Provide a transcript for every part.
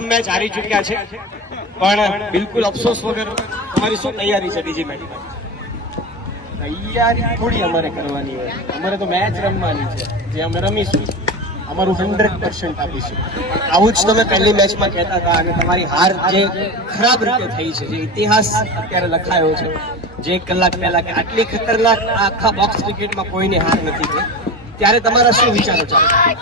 પ્રથમ મેચ હારી ચૂક્યા છે, પણ બિલકુલ અફસોસ વગર તમારી શું તૈયારી છે બીજી મેચ? તૈયારી થોડી અમારે કરવાની હોય, અમારે તો મેચ રમવાની છે, જે અમે રમીશું અમારું 100% આપીશું. આવું જ તમે પહેલી મેચમાં કહેતા હતા અને તમારી હાર જે ખરાબ રીતે થઈ છે, જે ઇતિહાસ અત્યારે લખાયો છે, જે 1 કલાક પહેલા કે આટલી ખતરનાક આખા બોક્સ ક્રિકેટમાં કોઈની હાર નથી થઈ, ત્યારે તમારા શું વિચારો ચાલે?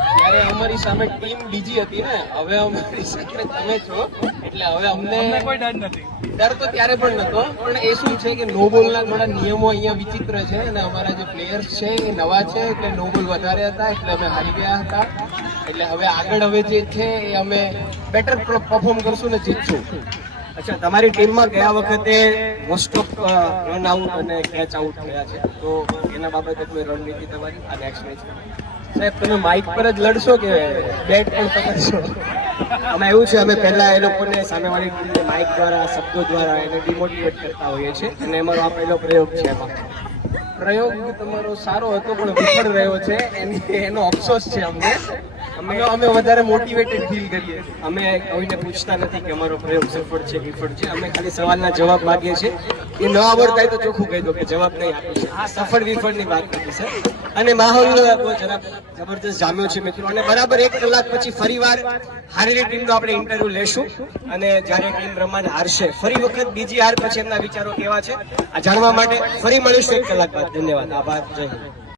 ત્યારે અમારી સામે ટીમ બીજી હતી ને, હવે અમારી સામે તમે છો એટલે હવે અમને કોઈ ડર નથી. ડર તો ત્યારે પણ નતો, પણ એ શું છે કે નો બોલના થોડા નિયમો અહીંયા વિચિત્ર છે અને અમારા જે પ્લેયર્સ છે એ નવા છે એટલે નો બોલ વધારે હતા એટલે અમે હારી ગયા હતા. એટલે હવે આગળ હવે જે છે એ અમે બેટર પરફોર્મ કરશું ને જીતશું. અચ્છા, તમારી ટીમમાં ગયા વખતે મોસ્ટ ઓફ રન આઉટ અને કેચ આઉટ થયા છે, તો એના બાબતે કોઈ રણનીતિ તમારી આ નેક્સ્ટ મેચમાં? સાહેબ, તમે માઇક પર જ લડશો કે બેટ પણ પકડશો? અમે એવું છે, અમે પહેલા એ લોકોને સામેવાળી ટીમને માઇક દ્વારા શબ્દો દ્વારા એને ડિમોટિવેટ કરતા હોઈએ છીએ અને અમારો આ પહેલો પ્રયોગ છે. એમાં પ્રયોગ તમારો સારો હતો પણ વિફળ રહ્યો છે, એનો અફસોસ છે અમને. અમે વધારે મોટિવેટેડ ફીલ કરીએ. અમે કોઈને પૂછતા નથી કે અમારો પ્રયોગ સફળ છે વિફળ છે, અમે ખાલી સવાલના જવાબ માંગીએ છીએ. એ ન આવડતા હોય તો ચોખ્ખું કહી દો કે જવાબ નહીં આપીશું. આ સફળ વિફળની વાત નથી સર. અને માહોલ જરા જબરદસ્ત જામ્યો છે મિત્રો, અને બરાબર 1 કલાક પછી ફરીવાર હારેલી ટીમનો આપણે ઇન્ટરવ્યુ લેશું અને જ્યારે ટીમ રમવાને હારશે ફરી વખત બીજી હાર પછી એમના વિચારો કેવા છે આ જાણવા માટે ફરી મળીશું 1 કલાક બાદ. ધન્યવાદ, આભાર, જય હિન્દ.